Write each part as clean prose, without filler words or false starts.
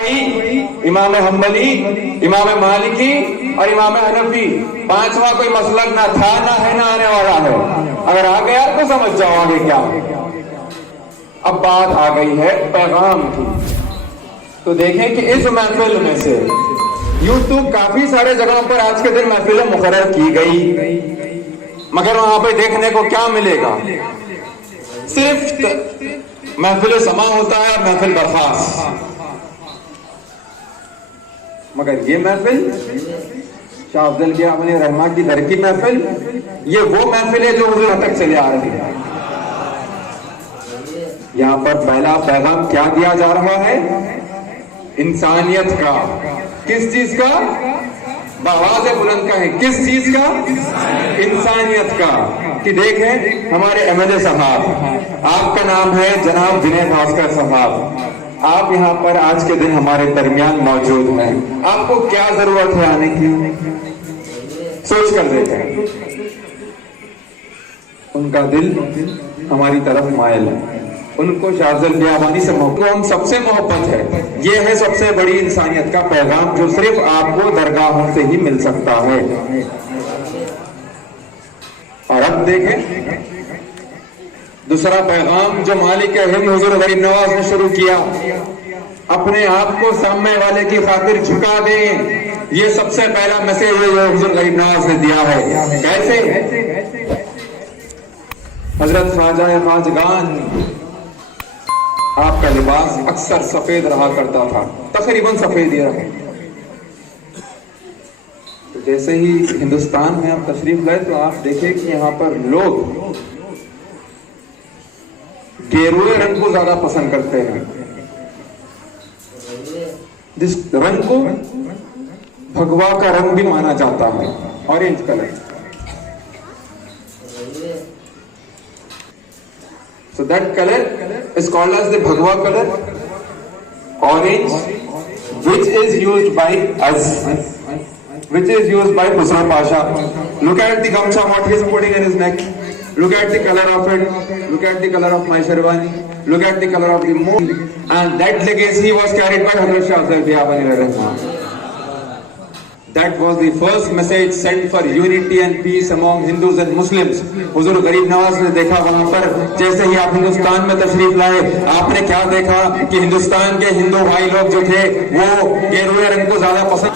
امام حنبلی، امام مالکی اور امام حنفی، پانچواں کوئی مسلک نہ تھا، نہ ہے، نہ آنے والا ہے۔ اگر آ گیا تو سمجھ جاؤ آگے کیا۔ اب بات آ گئی ہے پیغام کی، تو دیکھیں کہ اس محفل میں سے یوں تو کافی سارے جگہوں پر آج کے دن محفلیں مقرر کی گئی، مگر وہاں پہ دیکھنے کو کیا ملے گا؟ صرف محفل سما ہوتا ہے، محفل برخاست۔ مگر یہ محفل شاہ افضل گیاں علیہ رحمہ کی در کی محفل، یہ وہ محفل ہے جو حضور تک چلے آ رہی ہے۔ یہاں پر پہلا پیغام کیا دیا جا رہا ہے؟ انسانیت کا۔ کس چیز کا؟ بآواز بلند کا ہے۔ کس چیز کا؟ انسانیت کا۔ کہ دیکھیں ہمارے ایم ایل اے صاحب، آپ کا نام ہے جناب جنید بھاسکر صاحب، آپ یہاں پر آج کے دن ہمارے درمیان موجود ہیں۔ آپ کو کیا ضرورت ہے آنے کی؟ سوچ کر دیکھیں۔ ان کا دل ہماری طرف مائل ہے، ان کو شاہ افضل بیابانی سے محبت، ہم سب سے محبت ہے۔ یہ ہے سب سے بڑی انسانیت کا پیغام جو صرف آپ کو درگاہوں سے ہی مل سکتا ہے۔ اور اب دیکھیں دوسرا پیغام جو مالک ہند حضور غریب نواز نے شروع کیا، اپنے آپ کو سامنے والے کی خاطر جھکا دیں۔ یہ سب سے پہلا میسج ہے جو حضور غریب نواز نے دیا ہے۔ کیسے؟ حضرت خواجہ خواجگان، آپ کا لباس اکثر سفید رہا کرتا تھا، تقریباً سفید ہی رہا۔ جیسے ہی ہندوستان میں آپ تشریف لائے تو آپ دیکھیں کہ یہاں پر لوگ گیروئے رنگ کو زیادہ پسند کرتے ہیں، جس رنگ کو بھگوا کا رنگ بھی مانا جاتا ہے، orange colour. So that color is called as the Bhagwa color, orange, which is used by us, which is used by Khusro Pasha. Look at the gamcha what he is putting in his neck. Look at the color of it. Look at the color of my sherwani. Look at the color of the moon. And that legacy was carried by Hazrat Shah Afzal Biabani Rahman. That was the first message sent for unity and peace among Hindus and Muslims. حضور غریب نواز نے دیکھا وہاں پر، جیسے ہی آپ ہندوستان میں تشریف لائے، آپ نے کیا دیکھا کہ ہندوستان کے ہندو بھائی لوگ جو تھے وہ گیروئے رنگ کو زیادہ پسند۔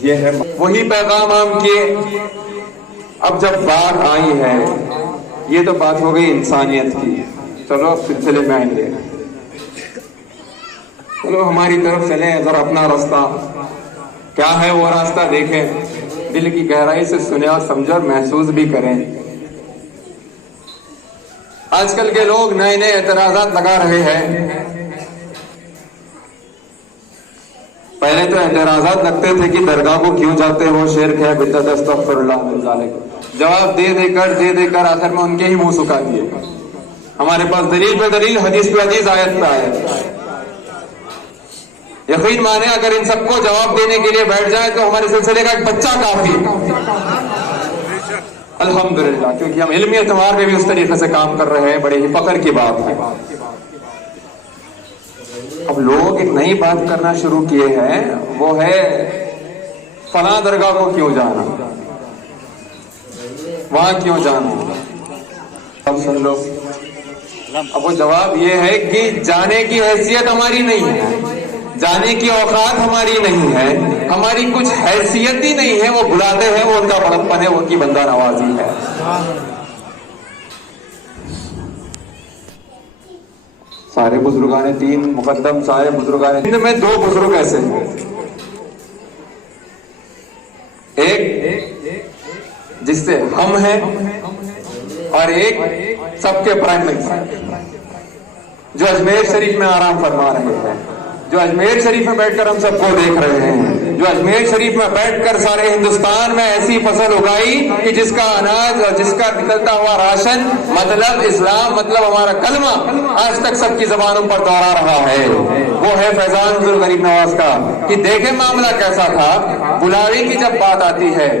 یہ ہے وہی پیغام عام کیے۔ اب جب بات آئی ہے، یہ تو بات ہو گئی انسانیت کی، چلو اب سلسلے میں آئیں گے۔ چلو ہماری طرف چلیں، ذرا اپنا راستہ کیا ہے وہ راستہ دیکھیں، دل کی گہرائی سے سنیں اور سمجھیں اور محسوس بھی کریں۔ آج کل کے لوگ نئے نئے اعتراضات لگا رہے ہیں۔ پہلے تو اعتراضات لگتے تھے کہ درگاہ کو کیوں جاتے ہو، شرک ہے، بدعت، استغفر اللہ من ذالک۔ جواب دے دے کر آخر میں ان کے ہی منہ سکھا دیے۔ ہمارے پاس دلیل پہ دلیل، حدیث پہ حدیث، آیت پہ آیت۔ یقین مانے اگر ان سب کو جواب دینے کے لیے بیٹھ جائیں تو ہمارے سلسلے کا ایک بچہ کافی ہے، الحمدللہ، کیونکہ ہم علمی اعتبار میں بھی اس طریقے سے کام کر رہے ہیں۔ بڑے ہی فخر کی بات ہے۔ اب لوگ ایک نئی بات کرنا شروع کیے ہیں، وہ ہے فلاں درگاہ کو کیوں جانا، وہاں کیوں جانا۔ اب سن لو، اب وہ جواب یہ ہے کہ جانے کی حیثیت ہماری نہیں ہے، جانے کی اوقات ہماری نہیں ہے، ہماری کچھ حیثیت ہی نہیں ہے۔ وہ بلاتے ہیں، وہ ان کا بڑپن ہے، وہ ان کی بندہ نوازی ہے۔ سارے بزرگان دین مقدم، سارے بزرگان دین میں دو بزرگ ایسے ہیں، ایک جس سے ہم ہیں اور ایک سب کے پرائم منسٹر جو اجمیر شریف میں آرام فرما رہے ہیں، جو اجمیر شریف میں بیٹھ کر ہم سب کو دیکھ رہے ہیں، جو اجمیر شریف میں بیٹھ کر سارے ہندوستان میں ایسی فصل اگائی کہ جس کا اناج اور جس کا نکلتا ہوا راشن مطلب اسلام، مطلب ہمارا کلمہ آج تک سب کی زبانوں پر دوہرا رہا ہے۔ وہ ہے فیضان حضور غریب نواز کا۔ کہ دیکھیں معاملہ کیسا تھا، بلاوی کی جب بات آتی ہے،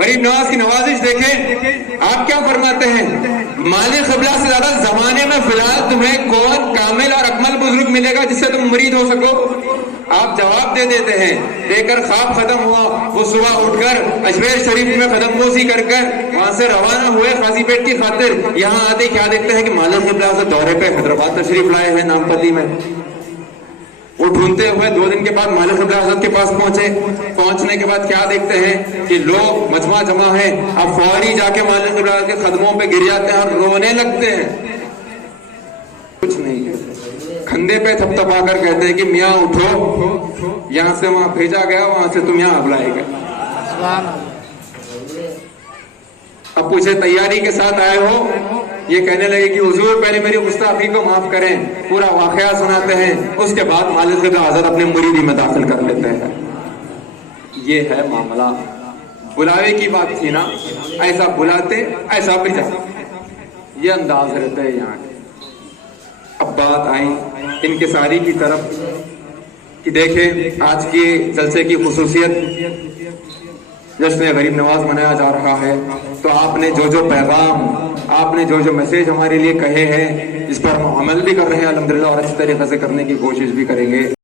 غریب نواز کی نوازش دیکھیں آپ کیا فرماتے ہیں, مالک قبلہ سے زیادہ زمانے میں فی الحال تمہیں کون کامل اور اکمل بزرگ ملے گا جس سے تم مرید ہو سکو؟ آپ جواب دے دیتے ہیں, دے کر خواب ختم ہوا, وہ صبح اٹھ کر اجمیر شریف میں قدم بوسی کر وہاں سے روانہ ہوئے قاضی پیٹ کی خاطر. یہاں آتے کیا دیکھتے ہیں کہ مالک قبلہ سے دورے پہ حیدرآباد تشریف لائے ہیں نام پلی میں. وہ ڈھونڈتے ہوئے 2 دن کے بعد مالک قبلہ حضرت کے پاس پہنچے. پہنچنے کے بعد کیا دیکھتے ہیں کہ لوگ مجمع جمع ہیں. اب فوری جا کے مالک قبلہ کے قدموں پہ گر جاتے ہیں اور رونے لگتے ہیں. کچھ نہیں, کندھے پہ تھپ تھپا کر کہتے ہیں کہ میاں اٹھو, یہاں سے وہاں بھیجا گیا, وہاں سے تم یہاں بلائے گئے. اب پوچھے تیاری کے ساتھ آئے ہو؟ یہ کہنے لگے کہ حضور پہلے میری گستاخی کو معاف کریں. پورا واقعہ سناتے ہیں, اس کے بعد مالک قبلہ حضرت اپنے مریدی میں داخل کر لیتے ہیں. یہ ہے معاملہ. بلاوے کی بات تھی نا, ایسا بلاتے ایسا بھی جاتے, یہ انداز رہتا ہے یہاں کے. اب بات آئی انکساری کی طرف کہ دیکھیں آج کی جلسے کی خصوصیت جشن غریب نواز منایا جا رہا ہے, تو آپ نے جو پیغام, آپ نے جو میسیج ہمارے لیے کہے ہیں, اس پر ہم عمل بھی کر رہے ہیں الحمدللہ, اور اچھی طریقے سے کرنے کی کوشش بھی کریں گے.